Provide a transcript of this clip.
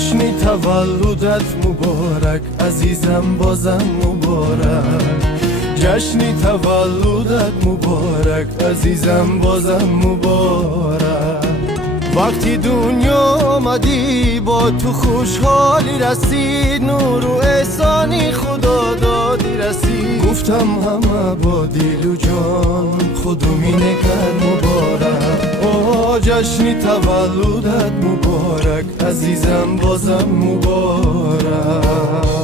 جشن تولدت مبارک عزیزم بازم مبارک جشن تولدت مبارک عزیزم بازم مبارک وقتی دنیا آمدی با تو خوشحالی رسید نور و احسانی خدا دادی رسید گفتم همه با دل و جان خودمی نکرد مبارک آه جشن تولدت مبارک عزیزم بازم مبارک